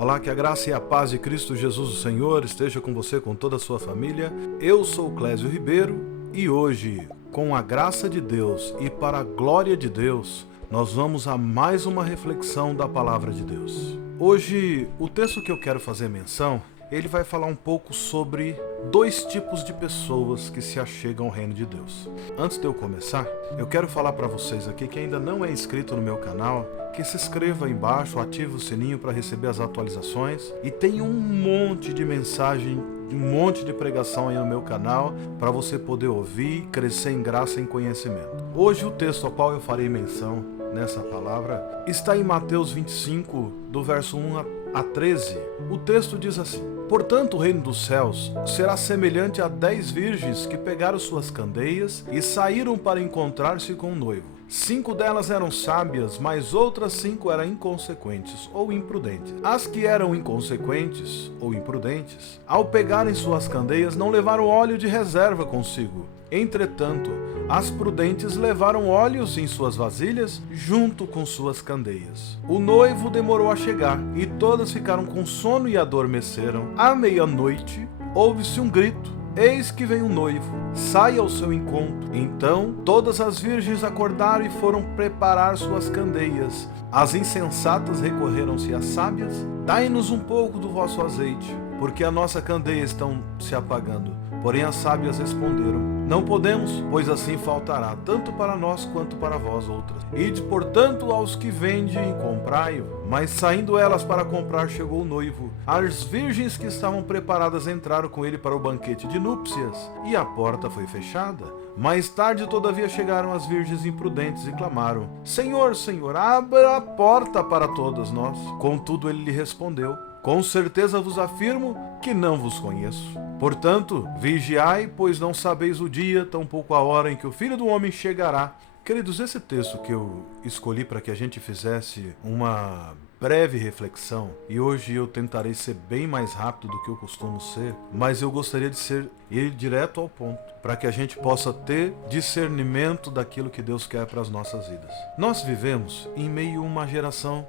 Olá, que a graça e a paz de Cristo Jesus o Senhor esteja com você, com toda a sua família. Eu sou Clésio Ribeiro e hoje, com a graça de Deus e para a glória de Deus, nós vamos a mais uma reflexão da Palavra de Deus. Hoje, o texto que eu quero fazer menção, ele vai falar um pouco sobre dois tipos de pessoas que se achegam ao reino de Deus. Antes de eu começar, eu quero falar para vocês aqui que ainda não é inscrito no meu canal, que se inscreva aí embaixo, ative o sininho para receber as atualizações, e tem um monte de mensagem, um monte de pregação aí no meu canal para você poder ouvir, crescer em graça e em conhecimento. Hoje o texto ao qual eu farei menção nessa palavra está em Mateus 25, do verso 1 a 13. O texto diz assim: Portanto, o reino dos céus será semelhante a 10 virgens que pegaram suas candeias e saíram para encontrar-se com o noivo. 5 delas eram sábias, mas outras 5 eram inconsequentes ou imprudentes. As que eram inconsequentes ou imprudentes, ao pegarem suas candeias, não levaram óleo de reserva consigo. Entretanto, as prudentes levaram óleos em suas vasilhas, junto com suas candeias. O noivo demorou a chegar, e todas ficaram com sono e adormeceram. À meia-noite, ouve-se um grito: Eis que vem o noivo, saia ao seu encontro. Então, todas as virgens acordaram e foram preparar suas candeias. As insensatas recorreram-se às sábias: Dai-nos um pouco do vosso azeite, porque a nossa candeia está se apagando. Porém as sábias responderam: Não podemos, pois assim faltará, tanto para nós quanto para vós outras. Ide, portanto, aos que vendem e comprai-o. Mas saindo elas para comprar, chegou o noivo. As virgens que estavam preparadas entraram com ele para o banquete de núpcias, e a porta foi fechada. Mais tarde, todavia, chegaram as virgens imprudentes e clamaram: Senhor, Senhor, abra a porta para todas nós. Contudo, ele lhe respondeu: Com certeza vos afirmo que não vos conheço. Portanto, vigiai, pois não sabeis o dia, tampouco a hora em que o Filho do Homem chegará. Queridos, esse texto que eu escolhi para que a gente fizesse uma breve reflexão, e hoje eu tentarei ser bem mais rápido do que eu costumo ser, mas eu gostaria de ir direto ao ponto, para que a gente possa ter discernimento daquilo que Deus quer para as nossas vidas. Nós vivemos em meio a uma geração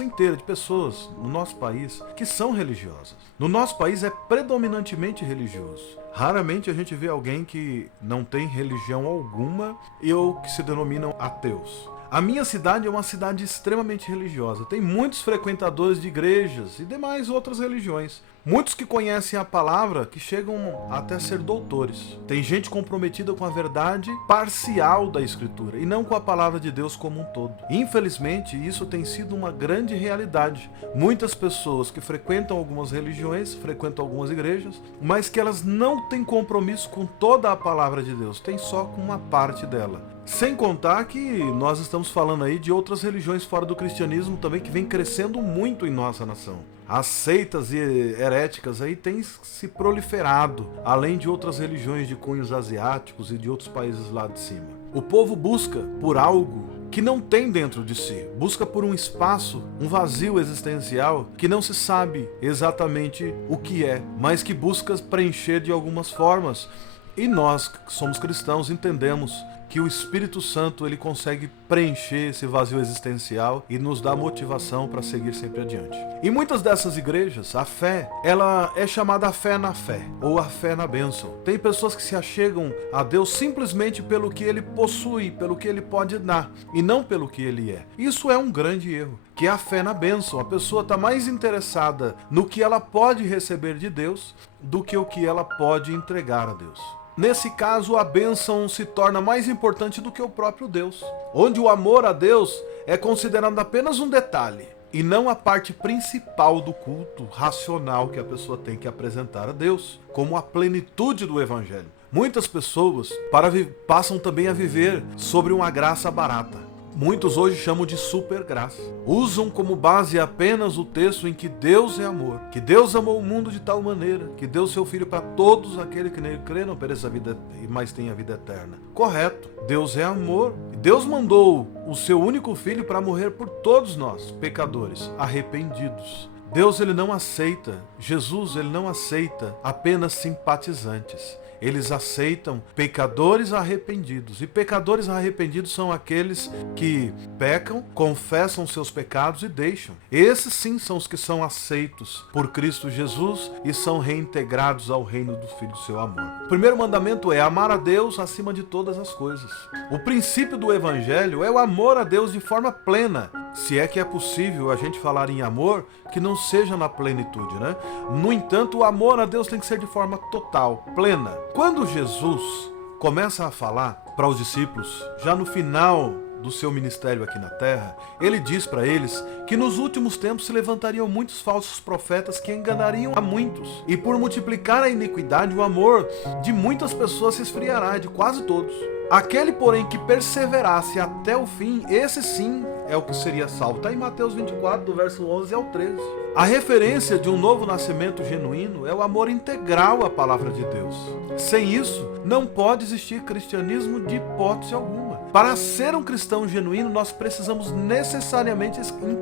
inteira de pessoas no nosso país que são religiosas. No nosso país é predominantemente religioso. Raramente a gente vê alguém que não tem religião alguma ou que se denominam ateus. A minha cidade é uma cidade extremamente religiosa. Tem muitos frequentadores de igrejas e demais outras religiões. Muitos que conhecem a palavra, que chegam até ser doutores. Tem gente comprometida com a verdade parcial da Escritura e não com a palavra de Deus como um todo. Infelizmente, isso tem sido uma grande realidade. Muitas pessoas que frequentam algumas religiões, frequentam algumas igrejas, mas que elas não têm compromisso com toda a palavra de Deus, têm só com uma parte dela. Sem contar que nós estamos falando aí de outras religiões fora do cristianismo também que vem crescendo muito em nossa nação. As seitas heréticas aí têm se proliferado, além de outras religiões de cunhos asiáticos e de outros países lá de cima. O povo busca por algo que não tem dentro de si, busca por um espaço, um vazio existencial que não se sabe exatamente o que é, mas que busca preencher de algumas formas. E nós, que somos cristãos, entendemos que o Espírito Santo ele consegue preencher esse vazio existencial e nos dá motivação para seguir sempre adiante. Em muitas dessas igrejas, a fé, ela é chamada a fé na fé, ou a fé na bênção. Tem pessoas que se achegam a Deus simplesmente pelo que ele possui, pelo que ele pode dar, e não pelo que ele é. Isso é um grande erro, que é a fé na bênção. A pessoa está mais interessada no que ela pode receber de Deus do que o que ela pode entregar a Deus. Nesse caso, a bênção se torna mais importante do que o próprio Deus, onde o amor a Deus é considerado apenas um detalhe e não a parte principal do culto racional que a pessoa tem que apresentar a Deus, como a plenitude do Evangelho. Muitas pessoas passam também a viver sobre uma graça barata. Muitos hoje chamam de super graça. Usam como base apenas o texto em que Deus é amor, que Deus amou o mundo de tal maneira, que deu seu Filho para todos aqueles que nele crê, não pereça a vida, mas tenha a vida eterna. Correto, Deus é amor. Deus mandou o seu único Filho para morrer por todos nós, pecadores, arrependidos. Deus ele não aceita, Jesus ele não aceita apenas simpatizantes. eles aceitam pecadores arrependidos. E pecadores arrependidos são aqueles que pecam, confessam seus pecados e deixam. Esses sim são os que são aceitos por Cristo Jesus e são reintegrados ao reino do Filho do seu amor. O primeiro mandamento é amar a Deus acima de todas as coisas. O princípio do Evangelho é o amor a Deus de forma plena. Se é que é possível a gente falar em amor que não seja na plenitude, né? No entanto, o amor a Deus tem que ser de forma total, plena. Quando Jesus começa a falar para os discípulos, já no final do seu ministério aqui na terra, ele diz para eles que nos últimos tempos se levantariam muitos falsos profetas que enganariam a muitos. E por multiplicar a iniquidade, o amor de muitas pessoas se esfriará, de quase todos. Aquele, porém, que perseverasse até o fim, esse sim é o que seria salvo. Está em Mateus 24, do verso 11 ao 13. A referência de um novo nascimento genuíno é o amor integral à palavra de Deus. Sem isso, não pode existir cristianismo de hipótese alguma. Para ser um cristão genuíno, nós precisamos necessariamente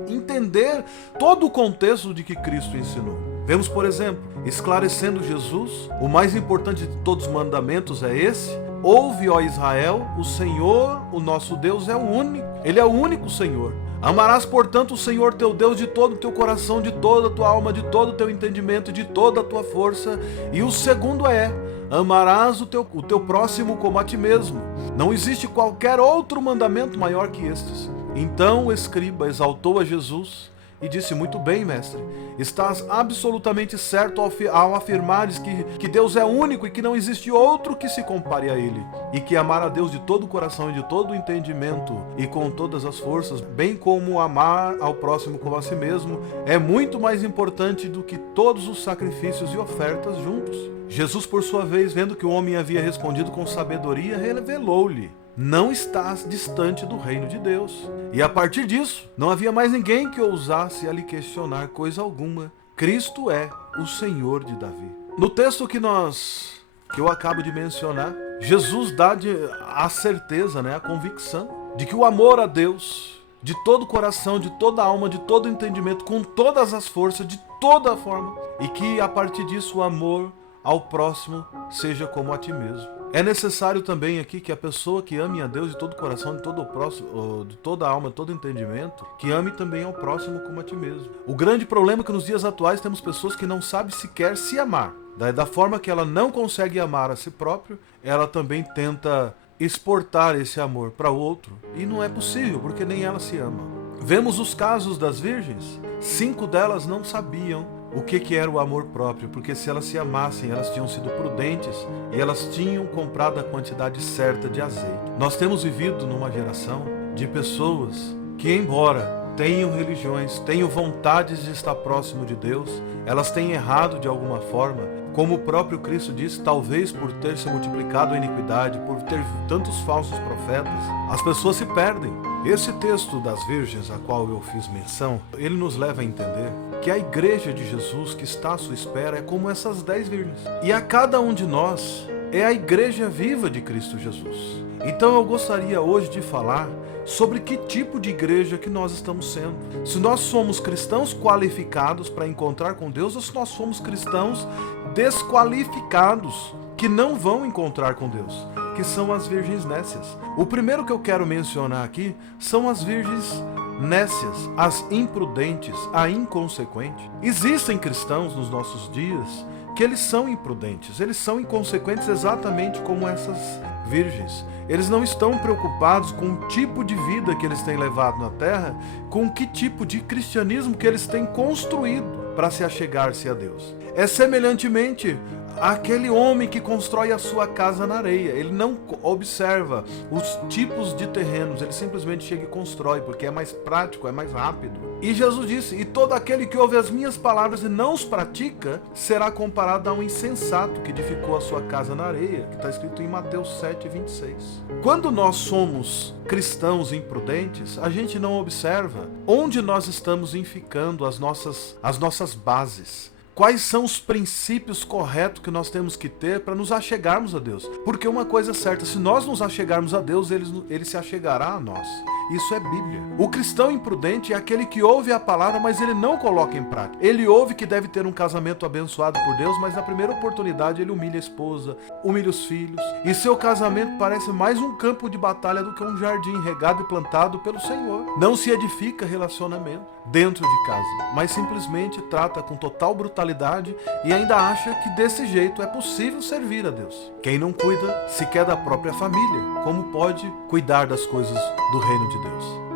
entender todo o contexto de que Cristo ensinou. Vemos, por exemplo, esclarecendo Jesus, o mais importante de todos os mandamentos é esse: ouve, ó Israel, o Senhor, o nosso Deus, é o único. Ele é o único Senhor. Amarás, portanto, o Senhor teu Deus de todo o teu coração, de toda a tua alma, de todo o teu entendimento, de toda a tua força. E o segundo é: amarás o teu próximo como a ti mesmo. Não existe qualquer outro mandamento maior que estes. Então o escriba exaltou a Jesus e disse: muito bem, mestre, estás absolutamente certo ao afirmares que Deus é único e que não existe outro que se compare a Ele, e que amar a Deus de todo o coração e de todo o entendimento e com todas as forças, bem como amar ao próximo como a si mesmo, é muito mais importante do que todos os sacrifícios e ofertas juntos. Jesus, por sua vez, vendo que o homem havia respondido com sabedoria, revelou-lhe: não estás distante do reino de Deus. E a partir disso, não havia mais ninguém que ousasse a lhe questionar coisa alguma. Cristo é o Senhor de Davi. No texto que eu acabo de mencionar, Jesus dá a certeza, a convicção de que o amor a Deus, de todo o coração, de toda a alma, de todo o entendimento, com todas as forças, de toda a forma, e que a partir disso o amor ao próximo seja como a ti mesmo. É necessário também aqui que a pessoa que ame a Deus de todo o coração, de todo o próximo, de toda a alma, de todo o entendimento, que ame também ao próximo como a ti mesmo. O grande problema é que nos dias atuais temos pessoas que não sabem sequer se amar. Da forma que ela não consegue amar a si própria, ela também tenta exportar esse amor para o outro. E não é possível, porque nem ela se ama. Vemos os casos das virgens. 5 delas não sabiam o que era o amor próprio, porque se elas se amassem, elas tinham sido prudentes e elas tinham comprado a quantidade certa de azeite. Nós temos vivido numa geração de pessoas que, embora tenham religiões, tenham vontades de estar próximo de Deus, elas têm errado de alguma forma. Como o próprio Cristo disse, talvez por ter se multiplicado a iniquidade, por ter tantos falsos profetas, as pessoas se perdem. Esse texto das virgens, a qual eu fiz menção, ele nos leva a entender que a igreja de Jesus que está à sua espera é como essas 10 virgens. E a cada um de nós é a igreja viva de Cristo Jesus. Então eu gostaria hoje de falar sobre que tipo de igreja que nós estamos sendo. Se nós somos cristãos qualificados para encontrar com Deus, ou se nós somos cristãos desqualificados que não vão encontrar com Deus, que são as virgens nécias. O primeiro que eu quero mencionar aqui são as virgens nécias, as imprudentes, a inconsequente. Existem cristãos nos nossos dias que eles são imprudentes, eles são inconsequentes exatamente como essas virgens. Eles não estão preocupados com o tipo de vida que eles têm levado na terra, com que tipo de cristianismo que eles têm construído para se achegar-se a Deus. É semelhantemente aquele homem que constrói a sua casa na areia. Ele não observa os tipos de terrenos, ele simplesmente chega e constrói, porque é mais prático, é mais rápido. E Jesus disse: e todo aquele que ouve as minhas palavras e não os pratica, será comparado a um insensato que edificou a sua casa na areia, que está escrito em Mateus 7:26. Quando nós somos cristãos imprudentes, a gente não observa onde nós estamos edificando as nossas bases. Quais são os princípios corretos que nós temos que ter para nos achegarmos a Deus? Porque uma coisa é certa, se nós nos achegarmos a Deus, Ele se achegará a nós. Isso é Bíblia. O cristão imprudente é aquele que ouve a palavra, mas ele não coloca em prática. Ele ouve que deve ter um casamento abençoado por Deus, mas na primeira oportunidade ele humilha a esposa, humilha os filhos. E seu casamento parece mais um campo de batalha do que um jardim regado e plantado pelo Senhor. Não se edifica relacionamento dentro de casa, mas simplesmente trata com total brutalidade e ainda acha que desse jeito é possível servir a Deus. Quem não cuida sequer da própria família, como pode cuidar das coisas do reino de Deus?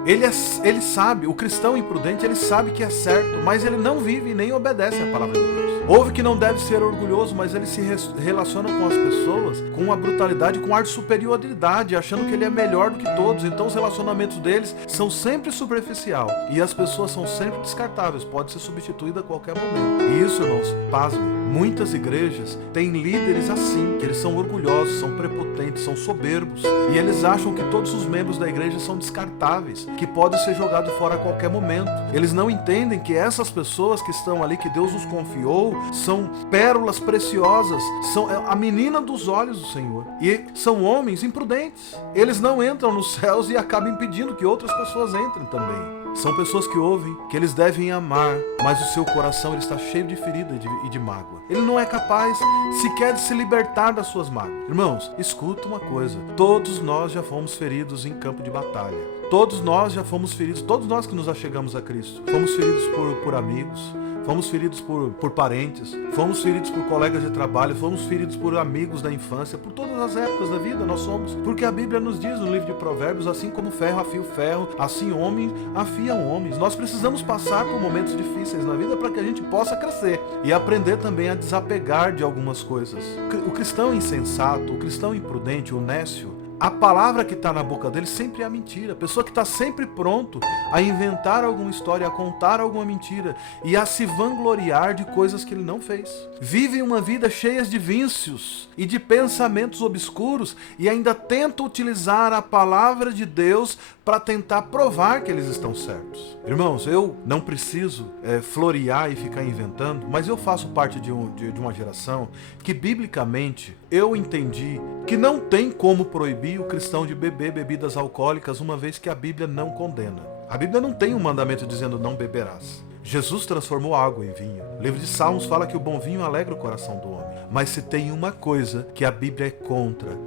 Ele sabe, o cristão imprudente, ele sabe que é certo, mas ele não vive e nem obedece à palavra de Deus. Ouve que não deve ser orgulhoso, mas ele se relaciona com as pessoas com uma brutalidade, com um ar de superioridade, achando que ele é melhor do que todos. Então os relacionamentos deles são sempre superficial e as pessoas são sempre descartáveis, pode ser substituída a qualquer momento. E isso, irmãos, pasmem, muitas igrejas têm líderes assim, que eles são orgulhosos, são prepotentes, são soberbos, e eles acham que todos os membros da igreja são descartáveis, que podem ser jogados fora a qualquer momento. Eles não entendem que essas pessoas que estão ali, que Deus nos confiou, são pérolas preciosas, são a menina dos olhos do Senhor, e são homens imprudentes. Eles não entram nos céus e acabam impedindo que outras pessoas entrem também. São pessoas que ouvem que eles devem amar, mas o seu coração ele está cheio de ferida e de mágoa. Ele não é capaz sequer de se libertar das suas mágoas. Irmãos, escuta uma coisa. Todos nós já fomos feridos em campo de batalha. Todos nós já fomos feridos, todos nós que nos achegamos a Cristo. Fomos feridos por amigos, fomos feridos por parentes, fomos feridos por colegas de trabalho, fomos feridos por amigos da infância, por todas as épocas da vida nós somos. Porque a Bíblia nos diz no livro de Provérbios, assim como ferro afia o ferro, assim homens afiam homens. Nós precisamos passar por momentos difíceis na vida para que a gente possa crescer e aprender também a desapegar de algumas coisas. O cristão insensato, o cristão imprudente, o nécio, a palavra que está na boca dele sempre é a mentira. A pessoa que está sempre pronto a inventar alguma história, a contar alguma mentira e a se vangloriar de coisas que ele não fez. Vivem uma vida cheia de vícios e de pensamentos obscuros e ainda tentam utilizar a palavra de Deus para tentar provar que eles estão certos. Irmãos, eu não preciso florear e ficar inventando, mas eu faço parte de uma geração que, biblicamente, eu entendi que não tem como proibir o cristão de beber bebidas alcoólicas, uma vez que a Bíblia não condena. A Bíblia não tem um mandamento dizendo não beberás. Jesus transformou água em vinho. O livro de Salmos fala que o bom vinho alegra o coração do homem. Mas se tem uma coisa que a Bíblia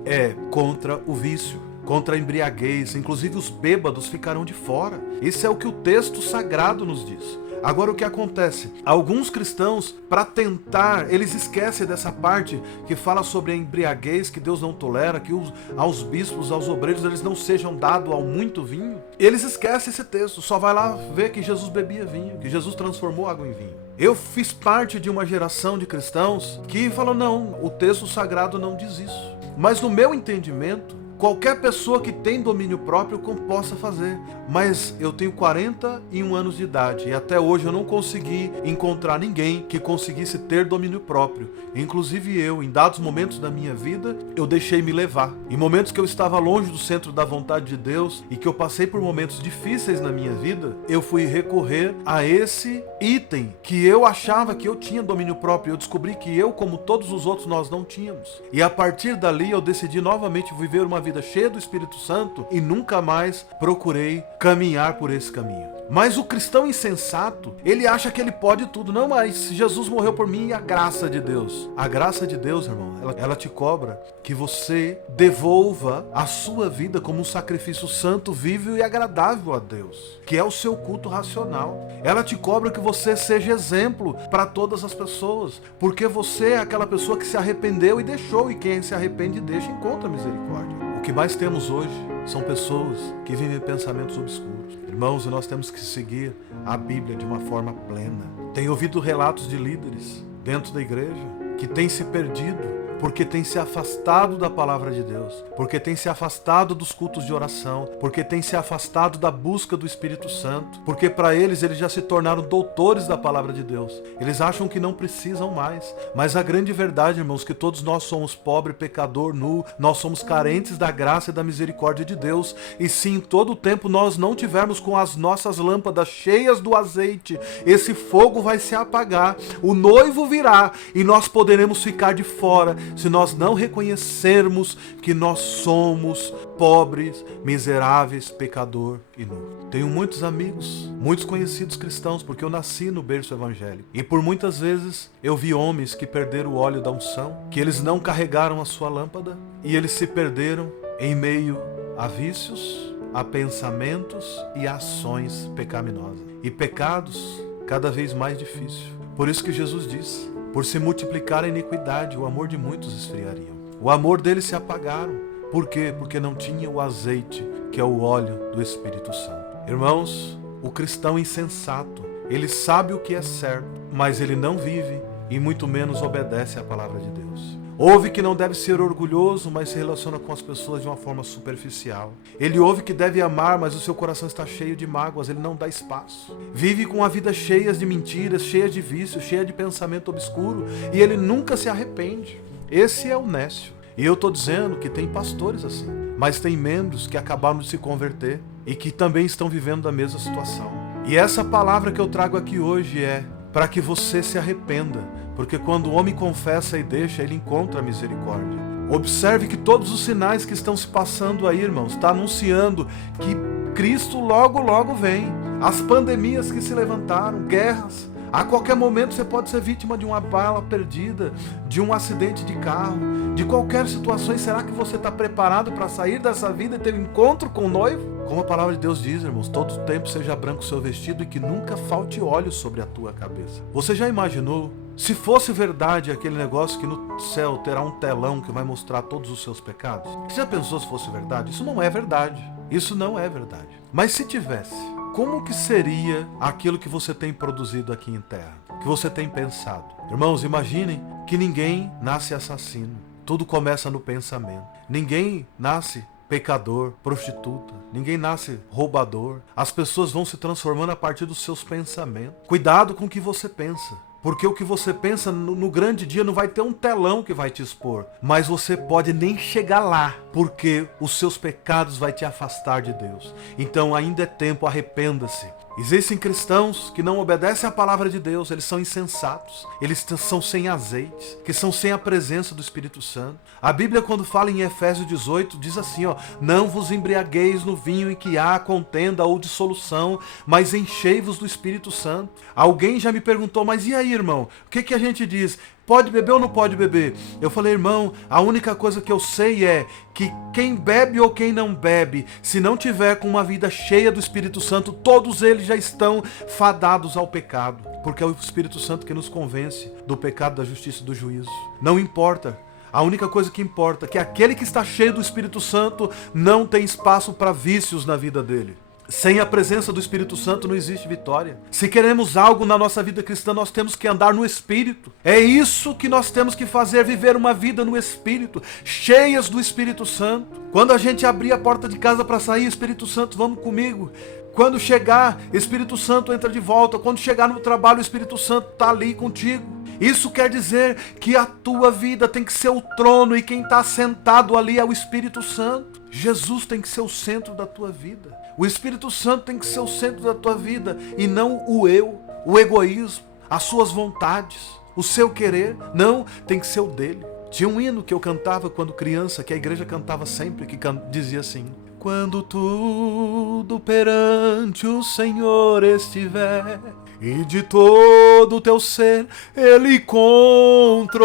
é contra o vício, contra a embriaguez. Inclusive os bêbados ficarão de fora. Esse é o que o texto sagrado nos diz. Agora o que acontece? Alguns cristãos, para tentar, eles esquecem dessa parte que fala sobre a embriaguez, que Deus não tolera, que aos bispos, aos obreiros, eles não sejam dados ao muito vinho. Eles esquecem esse texto, só vai lá ver que Jesus bebia vinho, que Jesus transformou água em vinho. Eu fiz parte de uma geração de cristãos que falou, não, o texto sagrado não diz isso. Mas no meu entendimento, qualquer pessoa que tem domínio próprio possa fazer. Mas eu tenho 41 anos de idade e até hoje eu não consegui encontrar ninguém que conseguisse ter domínio próprio. Inclusive eu, em dados momentos da minha vida, eu deixei me levar. Em momentos que eu estava longe do centro da vontade de Deus e que eu passei por momentos difíceis na minha vida, eu fui recorrer a esse item que eu achava que eu tinha domínio próprio. Eu descobri que eu, como todos os outros, nós não tínhamos. E a partir dali eu decidi novamente viver uma vida cheia do Espírito Santo e nunca mais procurei caminhar por esse caminho. Mas o cristão insensato, ele acha que ele pode tudo. Não, mas Jesus morreu por mim e a graça de Deus. A graça de Deus, irmão, ela te cobra que você devolva a sua vida como um sacrifício santo, vivo e agradável a Deus, que é o seu culto racional. Ela te cobra que você seja exemplo para todas as pessoas, porque você é aquela pessoa que se arrependeu e deixou, e quem se arrepende e deixa encontra misericórdia. O que mais temos hoje são pessoas que vivem pensamentos obscuros. Irmãos, nós temos que seguir a Bíblia de uma forma plena. Tenho ouvido relatos de líderes dentro da igreja que têm se perdido porque têm se afastado da palavra de Deus, porque têm se afastado dos cultos de oração, porque têm se afastado da busca do Espírito Santo, porque para eles já se tornaram doutores da palavra de Deus. Eles acham que não precisam mais, mas a grande verdade, irmãos, que todos nós somos pobre, pecador, nu, nós somos carentes da graça e da misericórdia de Deus, e se em todo o tempo nós não tivermos com as nossas lâmpadas cheias do azeite, esse fogo vai se apagar, o noivo virá e nós poderemos ficar de fora se nós não reconhecermos que nós somos pobres, miseráveis, pecador e nu. Tenho muitos amigos, muitos conhecidos cristãos, porque eu nasci no berço evangélico. E por muitas vezes eu vi homens que perderam o óleo da unção, que eles não carregaram a sua lâmpada e eles se perderam em meio a vícios, a pensamentos e a ações pecaminosas. E pecados cada vez mais difícil. Por isso que Jesus diz, por se multiplicar a iniquidade, o amor de muitos esfriaria. O amor deles se apagaram. Por quê? Porque não tinha o azeite, que é o óleo do Espírito Santo. Irmãos, o cristão insensato, ele sabe o que é certo, mas ele não vive e muito menos obedece à palavra de Deus. Ouve que não deve ser orgulhoso, mas se relaciona com as pessoas de uma forma superficial. Ele ouve que deve amar, mas o seu coração está cheio de mágoas, ele não dá espaço. Vive com a vida cheia de mentiras, cheia de vícios, cheia de pensamento obscuro, e ele nunca se arrepende. Esse é o nécio. E eu estou dizendo que tem pastores assim, mas tem membros que acabaram de se converter e que também estão vivendo a mesma situação. E essa palavra que eu trago aqui hoje é para que você se arrependa, porque quando o homem confessa e deixa, ele encontra a misericórdia. Observe que todos os sinais que estão se passando aí, irmãos, está anunciando que Cristo logo, logo vem. As pandemias que se levantaram, guerras. A qualquer momento você pode ser vítima de uma bala perdida, de um acidente de carro, de qualquer situação. E será que você está preparado para sair dessa vida e ter um encontro com o noivo? Como a palavra de Deus diz, irmãos, todo tempo seja branco o seu vestido e que nunca falte óleo sobre a tua cabeça. Você já imaginou? Se fosse verdade aquele negócio que no céu terá um telão que vai mostrar todos os seus pecados? Você já pensou se fosse verdade? Isso não é verdade. Isso não é verdade. Mas se tivesse, como que seria aquilo que você tem produzido aqui em terra? Que você tem pensado? Irmãos, imaginem que ninguém nasce assassino. Tudo começa no pensamento. Ninguém nasce pecador, prostituta. Ninguém nasce roubador. As pessoas vão se transformando a partir dos seus pensamentos. Cuidado com o que você pensa. Porque o que você pensa no grande dia não vai ter um telão que vai te expor. Mas você pode nem chegar lá, porque os seus pecados vai te afastar de Deus. Então ainda é tempo, arrependa-se. Existem cristãos que não obedecem à palavra de Deus, eles são insensatos, eles são sem azeite, que são sem a presença do Espírito Santo. A Bíblia, quando fala em Efésios 18, diz assim, não vos embriagueis no vinho em que há contenda ou dissolução, mas enchei-vos do Espírito Santo. Alguém já me perguntou, mas e aí, irmão? O que a gente diz? Pode beber ou não pode beber? Eu falei, irmão, a única coisa que eu sei é que quem bebe ou quem não bebe, se não tiver com uma vida cheia do Espírito Santo, todos eles já estão fadados ao pecado. Porque é o Espírito Santo que nos convence do pecado, da justiça e do juízo. Não importa. A única coisa que importa é que aquele que está cheio do Espírito Santo não tem espaço para vícios na vida dele. Sem a presença do Espírito Santo não existe vitória. Se queremos algo na nossa vida cristã, nós temos que andar no Espírito. É isso que nós temos que fazer, viver uma vida no Espírito, cheias do Espírito Santo. Quando a gente abrir a porta de casa para sair, Espírito Santo, vamos comigo. Quando chegar, Espírito Santo entra de volta. Quando chegar no trabalho, o Espírito Santo está ali contigo. Isso quer dizer que a tua vida tem que ser o trono e quem está sentado ali é o Espírito Santo. Jesus tem que ser o centro da tua vida. O Espírito Santo tem que ser o centro da tua vida e não o eu, o egoísmo, as suas vontades, o seu querer. Não, tem que ser o dele. Tinha um hino que eu cantava quando criança, que a igreja cantava sempre, que dizia assim: quando tudo perante o Senhor estiver e de todo o teu ser Ele controlar,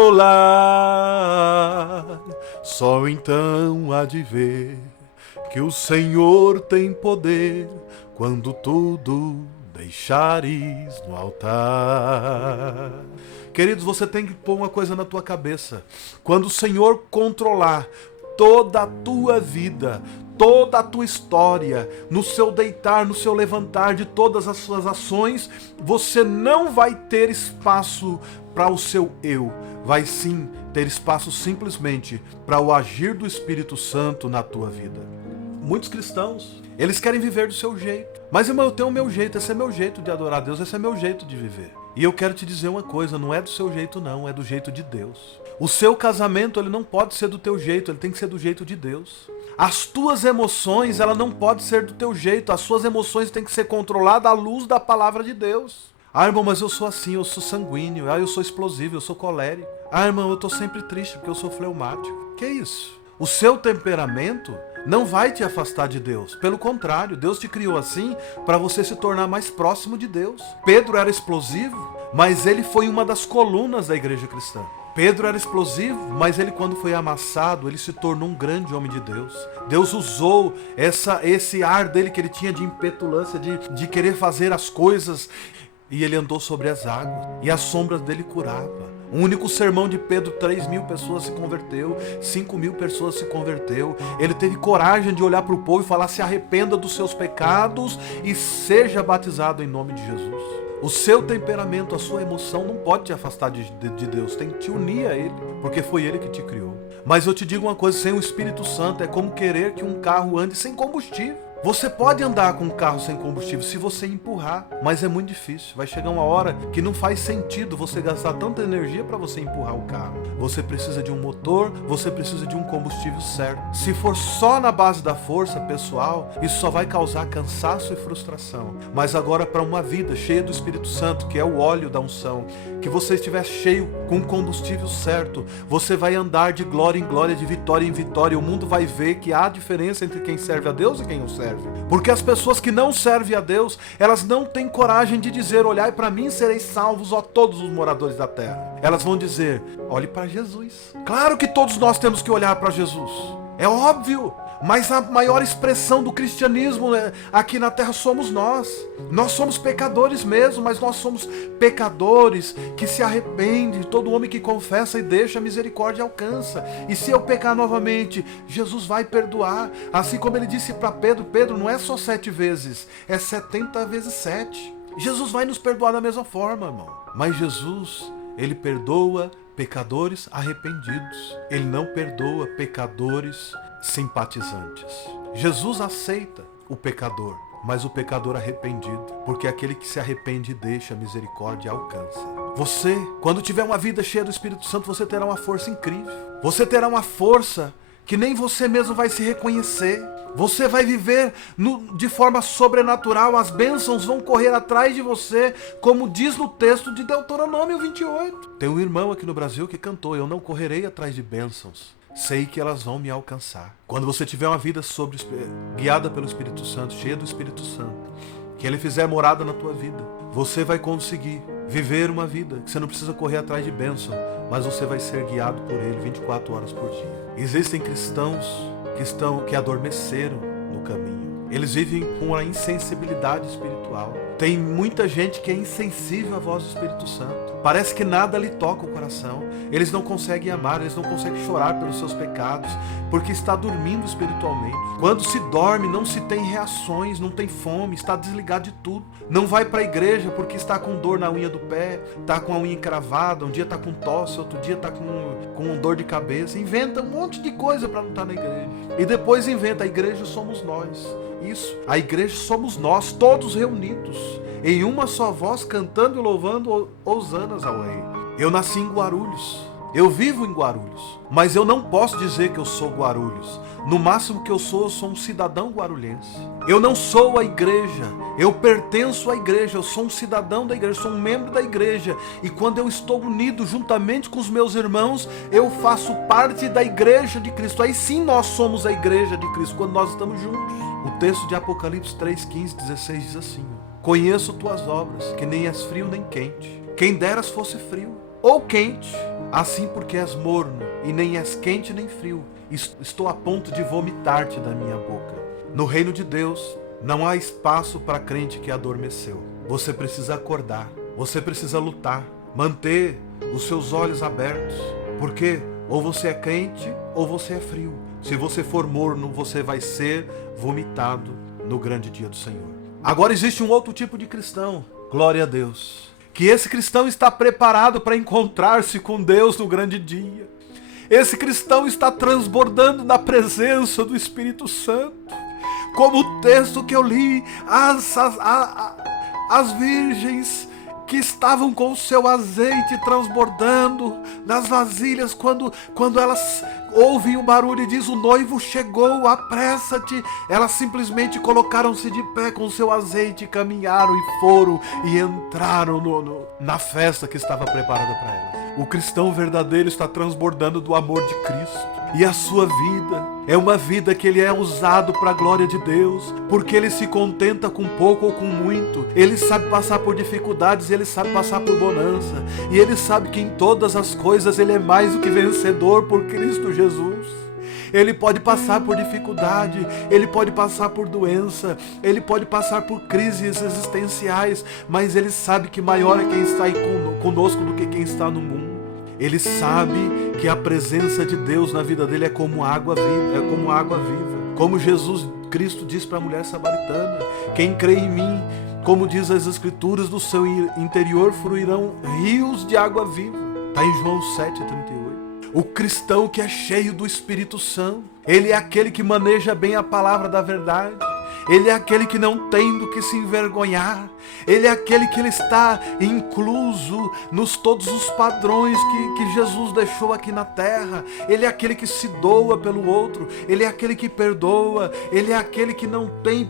só então há de ver que o Senhor tem poder quando tudo deixares no altar. Queridos, você tem que pôr uma coisa na tua cabeça. Quando o Senhor controlar toda a tua vida, toda a tua história, no seu deitar, no seu levantar, de todas as suas ações, você não vai ter espaço para o seu eu. Vai sim ter espaço simplesmente para o agir do Espírito Santo na tua vida. Muitos cristãos, eles querem viver do seu jeito. Mas, irmão, eu tenho o meu jeito, esse é meu jeito de adorar a Deus, esse é meu jeito de viver. E eu quero te dizer uma coisa, não é do seu jeito não, é do jeito de Deus. O seu casamento, ele não pode ser do teu jeito, ele tem que ser do jeito de Deus. As tuas emoções, ela não pode ser do teu jeito, as suas emoções têm que ser controladas à luz da palavra de Deus. Ah, irmão, mas eu sou assim, eu sou sanguíneo, eu sou explosivo, eu sou colérico. Ah, irmão, eu tô sempre triste porque eu sou fleumático. Que isso? O seu temperamento não vai te afastar de Deus. Pelo contrário, Deus te criou assim para você se tornar mais próximo de Deus. Pedro era explosivo, mas ele foi uma das colunas da igreja cristã. Pedro era explosivo, mas ele, quando foi amassado, ele se tornou um grande homem de Deus. Deus usou esse ar dele que ele tinha de impetulância, de querer fazer as coisas, e ele andou sobre as águas, e as sombras dele curava. O único sermão de Pedro, 3.000 pessoas se converteu, 5.000 pessoas se converteu. Ele teve coragem de olhar para o povo e falar: se arrependa dos seus pecados e seja batizado em nome de Jesus. O seu temperamento, a sua emoção não pode te afastar de Deus, tem que te unir a Ele, porque foi Ele que te criou. Mas eu te digo uma coisa, sem o Espírito Santo é como querer que um carro ande sem combustível. Você pode andar com um carro sem combustível se você empurrar, mas é muito difícil. Vai chegar uma hora que não faz sentido você gastar tanta energia para você empurrar o carro. Você precisa de um motor, você precisa de um combustível certo. Se for só na base da força pessoal, isso só vai causar cansaço e frustração. Mas agora, para uma vida cheia do Espírito Santo, que é o óleo da unção, que você estiver cheio com o combustível certo, você vai andar de glória em glória, de vitória em vitória. O mundo vai ver que há diferença entre quem serve a Deus e quem não serve. Porque as pessoas que não servem a Deus, elas não têm coragem de dizer: olhai para mim, sereis salvos, ó todos os moradores da terra. Elas vão dizer: olhe para Jesus. Claro que todos nós temos que olhar para Jesus, é óbvio. Mas a maior expressão do cristianismo aqui na terra somos nós. Nós somos pecadores mesmo, mas nós somos pecadores que se arrependem. Todo homem que confessa e deixa, a misericórdia alcança. E se eu pecar novamente, Jesus vai perdoar. Assim como ele disse para Pedro: Pedro, não é só 7 vezes, é 70 vezes 7. Jesus vai nos perdoar da mesma forma, irmão. Mas Jesus, ele perdoa pecadores arrependidos. Ele não perdoa pecadores simpatizantes. Jesus aceita o pecador, mas o pecador arrependido, porque aquele que se arrepende e deixa, a misericórdia alcança. Você, quando tiver uma vida cheia do Espírito Santo, você terá uma força incrível. Você terá uma força que nem você mesmo vai se reconhecer. Você vai viver de forma sobrenatural. As bênçãos vão correr atrás de você, como diz no texto de Deuteronômio 28. Tem um irmão aqui no Brasil que cantou: eu não correrei atrás de bênçãos, sei que elas vão me alcançar. Quando você tiver uma vida guiada pelo Espírito Santo, cheia do Espírito Santo, que Ele fizer morada na tua vida, você vai conseguir viver uma vida que você não precisa correr atrás de bênção, mas você vai ser guiado por Ele 24 horas por dia. Existem cristãos que adormeceram no caminho. Eles vivem com a insensibilidade espiritual. Tem muita gente que é insensível à voz do Espírito Santo. Parece que nada lhe toca o coração. Eles não conseguem amar, eles não conseguem chorar pelos seus pecados, porque está dormindo espiritualmente. Quando se dorme, não se tem reações, não tem fome, está desligado de tudo. Não vai para a igreja porque está com dor na unha do pé, está com a unha encravada, um dia está com tosse, outro dia está com dor de cabeça. Inventa um monte de coisa para não estar na igreja. E depois inventa: a igreja somos nós. Isso, a igreja somos nós, todos reunidos, em uma só voz, cantando e louvando hosanas ao Rei. Eu nasci em Guarulhos, eu vivo em Guarulhos, mas eu não posso dizer que eu sou Guarulhos. No máximo que eu sou um cidadão guarulhense. Eu não sou a igreja, eu pertenço à igreja, eu sou um cidadão da igreja, sou um membro da igreja. E quando eu estou unido juntamente com os meus irmãos, eu faço parte da igreja de Cristo. Aí sim nós somos a igreja de Cristo, quando nós estamos juntos. O texto de Apocalipse 3, 15, 16 diz assim: conheço tuas obras, que nem és frio nem quente. Quem deras fosse frio ou quente, assim porque és morno, e nem és quente nem frio, estou a ponto de vomitar-te da minha boca. No reino de Deus não há espaço para crente que adormeceu. Você precisa acordar, você precisa lutar, manter os seus olhos abertos, porque ou você é quente ou você é frio. Se você for morno, você vai ser vomitado no grande dia do Senhor. Agora existe um outro tipo de cristão, glória a Deus, que esse cristão está preparado para encontrar-se com Deus no grande dia. Esse cristão está transbordando na presença do Espírito Santo. Como o texto que eu li, as virgens que estavam com o seu azeite transbordando nas vasilhas, quando elas ouvem o barulho e diz: o noivo chegou, apressa-te. Elas simplesmente colocaram-se de pé com seu azeite, caminharam e foram e entraram na festa que estava preparada para elas. O cristão verdadeiro está transbordando do amor de Cristo. E a sua vida é uma vida que ele é usado para a glória de Deus, porque ele se contenta com pouco ou com muito. Ele sabe passar por dificuldades, ele sabe passar por bonança, e ele sabe que em todas as coisas ele é mais do que vencedor por Cristo Jesus. Ele pode passar por dificuldade, ele pode passar por doença, ele pode passar por crises existenciais, mas ele sabe que maior é quem está aí conosco do que quem está no mundo. Ele sabe que a presença de Deus na vida dele é como água viva, como Jesus Cristo diz para a mulher samaritana: quem crê em mim, como diz as Escrituras, do seu interior fluirão rios de água viva. Está em João 7,38. O cristão que é cheio do Espírito Santo, ele é aquele que maneja bem a palavra da verdade. Ele é aquele que não tem do que se envergonhar. Ele é aquele que ele está incluso nos todos os padrões que Jesus deixou aqui na terra. Ele é aquele que se doa pelo outro. Ele é aquele que perdoa. Ele é aquele que não tem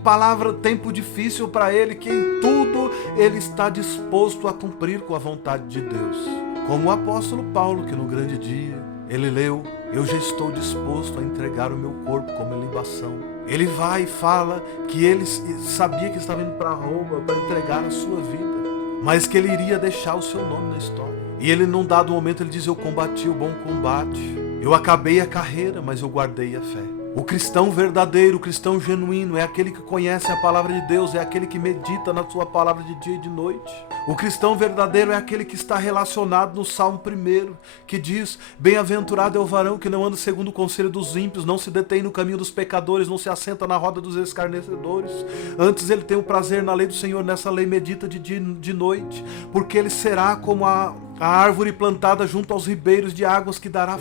tempo difícil para ele, que em tudo ele está disposto a cumprir com a vontade de Deus. Como o apóstolo Paulo, que no grande dia ele leu: eu já estou disposto a entregar o meu corpo como libação. Ele vai e fala que ele sabia que estava indo para Roma para entregar a sua vida, mas que ele iria deixar o seu nome na história. E ele, num dado momento, ele diz: eu combati o bom combate, eu acabei a carreira, mas eu guardei a fé. O cristão verdadeiro, o cristão genuíno, é aquele que conhece a palavra de Deus, é aquele que medita na sua palavra de dia e de noite. O cristão verdadeiro é aquele que está relacionado no Salmo 1, que diz: bem-aventurado é o varão que não anda segundo o conselho dos ímpios, não se detém no caminho dos pecadores, não se assenta na roda dos escarnecedores. Antes ele tem o prazer na lei do Senhor, nessa lei medita de dia e de noite, porque ele será como a árvore plantada junto aos ribeiros de águas, que dará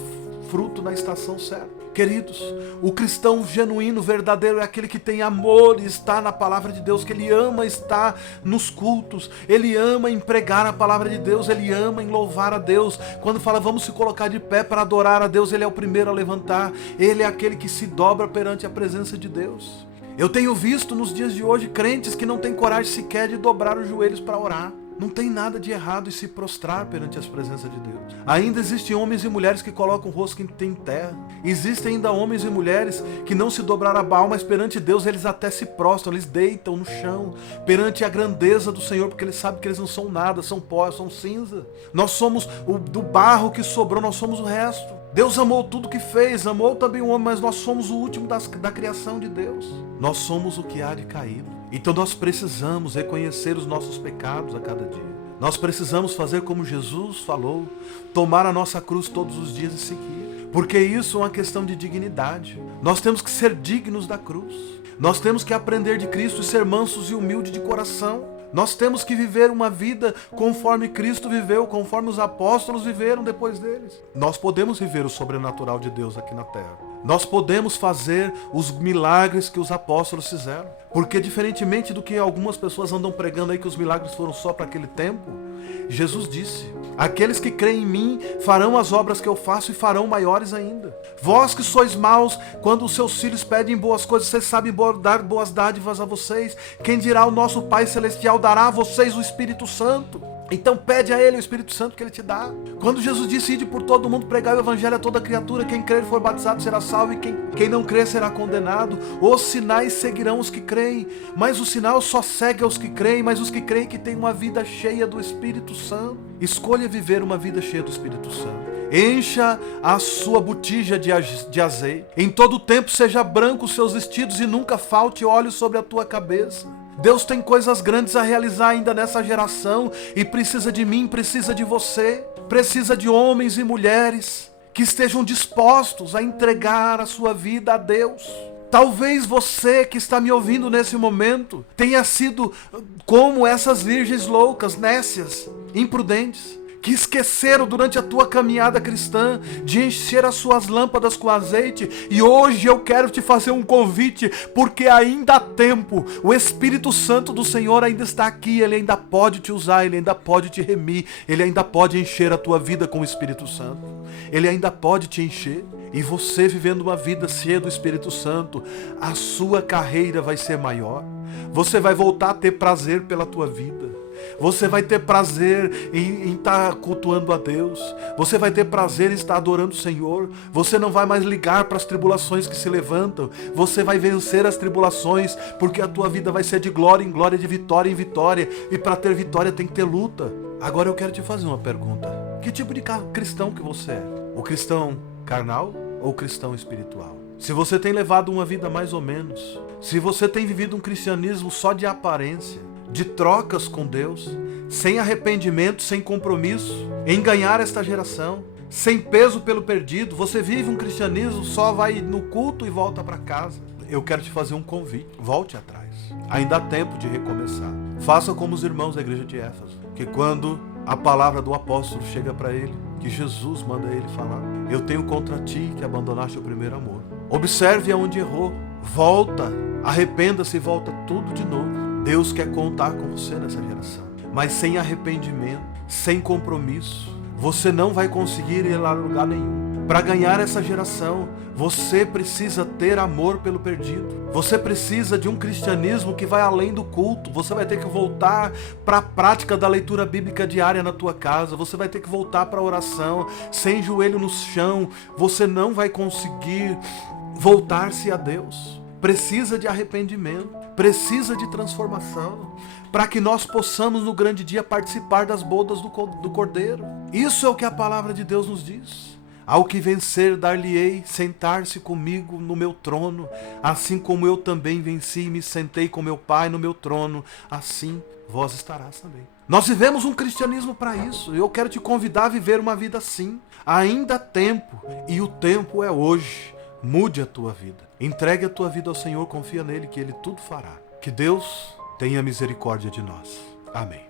fruto na estação certa. Queridos, o cristão genuíno, verdadeiro, é aquele que tem amor e está na palavra de Deus, que ele ama estar nos cultos, ele ama em pregar a palavra de Deus, ele ama em louvar a Deus. Quando fala vamos se colocar de pé para adorar a Deus, ele é o primeiro a levantar, ele é aquele que se dobra perante a presença de Deus. Eu tenho visto nos dias de hoje crentes que não têm coragem sequer de dobrar os joelhos para orar. Não tem nada de errado em se prostrar perante as presenças de Deus. Ainda existem homens e mulheres que colocam o rosto em terra. Existem ainda homens e mulheres que não se dobraram a Baal, mas perante Deus eles até se prostram, eles deitam no chão, perante a grandeza do Senhor, porque eles sabem que eles não são nada, são pó, são cinza. Nós somos do barro que sobrou, nós somos o resto. Deus amou tudo que fez, amou também o homem, mas nós somos o último da criação de Deus. Nós somos o que há de caído. Então nós precisamos reconhecer os nossos pecados a cada dia. Nós precisamos fazer como Jesus falou, tomar a nossa cruz todos os dias e seguir. Porque isso é uma questão de dignidade. Nós temos que ser dignos da cruz. Nós temos que aprender de Cristo e ser mansos e humildes de coração. Nós temos que viver uma vida conforme Cristo viveu, conforme os apóstolos viveram depois deles. Nós podemos viver o sobrenatural de Deus aqui na terra. Nós podemos fazer os milagres que os apóstolos fizeram. Porque diferentemente do que algumas pessoas andam pregando aí, que os milagres foram só para aquele tempo, Jesus disse: aqueles que creem em mim farão as obras que eu faço e farão maiores ainda. Vós que sois maus, quando os seus filhos pedem boas coisas, vocês sabem dar boas dádivas a vocês. Quem dirá o nosso Pai Celestial dará a vocês o Espírito Santo. Então pede a Ele o Espírito Santo que Ele te dá. Quando Jesus disse: ide por todo mundo, pregar o Evangelho a toda criatura, quem crer e for batizado será salvo, e quem não crer será condenado. Os sinais seguirão os que creem, mas o sinal só segue aos que creem, mas os que creem que têm uma vida cheia do Espírito Santo. Escolha viver uma vida cheia do Espírito Santo. Encha a sua botija de azeite. Em todo tempo seja branco os seus vestidos e nunca falte óleo sobre a tua cabeça. Deus tem coisas grandes a realizar ainda nessa geração e precisa de mim, precisa de você, precisa de homens e mulheres que estejam dispostos a entregar a sua vida a Deus. Talvez você que está me ouvindo nesse momento tenha sido como essas virgens loucas, nécias, imprudentes, que esqueceram durante a tua caminhada cristã de encher as suas lâmpadas com azeite. E hoje eu quero te fazer um convite, porque ainda há tempo. O Espírito Santo do Senhor ainda está aqui, ele ainda pode te usar, ele ainda pode te remir, ele ainda pode encher a tua vida com o Espírito Santo. Ele ainda pode te encher. E você vivendo uma vida cheia do Espírito Santo, a sua carreira vai ser maior. Você vai voltar a ter prazer pela tua vida. Você vai ter prazer em estar cultuando a Deus. Você vai ter prazer em estar adorando o Senhor. Você não vai mais ligar para as tribulações que se levantam. Você vai vencer as tribulações, porque a tua vida vai ser de glória em glória, de vitória em vitória. E para ter vitória tem que ter luta. Agora eu quero te fazer uma pergunta. Que tipo de cristão que você é? O cristão carnal ou cristão espiritual? Se você tem levado uma vida mais ou menos, se você tem vivido um cristianismo só de aparência, de trocas com Deus, sem arrependimento, sem compromisso em ganhar esta geração, sem peso pelo perdido, você vive um cristianismo, só vai no culto e volta para casa. Eu quero te fazer um convite, volte atrás. Ainda há tempo de recomeçar. Faça como os irmãos da igreja de Éfeso, que quando a palavra do apóstolo chega para ele, que Jesus manda ele falar: eu tenho contra ti que abandonaste o primeiro amor. Observe aonde errou, volta, arrependa-se e volta tudo de novo. Deus quer contar com você nessa geração, mas sem arrependimento, sem compromisso, você não vai conseguir ir a lugar nenhum. Para ganhar essa geração, você precisa ter amor pelo perdido. Você precisa de um cristianismo que vai além do culto. Você vai ter que voltar para a prática da leitura bíblica diária na tua casa. Você vai ter que voltar para a oração, sem joelho no chão. Você não vai conseguir voltar-se a Deus. Precisa de arrependimento, precisa de transformação, para que nós possamos no grande dia participar das bodas do Cordeiro. Isso é o que a palavra de Deus nos diz. Ao que vencer, dar-lhe-ei sentar-se comigo no meu trono, assim como eu também venci e me sentei com meu Pai no meu trono, assim vós estarás também. Nós vivemos um cristianismo para isso. Eu quero te convidar a viver uma vida assim. Ainda há tempo, e o tempo é hoje. Mude a tua vida. Entregue a tua vida ao Senhor, confia nele que ele tudo fará. Que Deus tenha misericórdia de nós. Amém.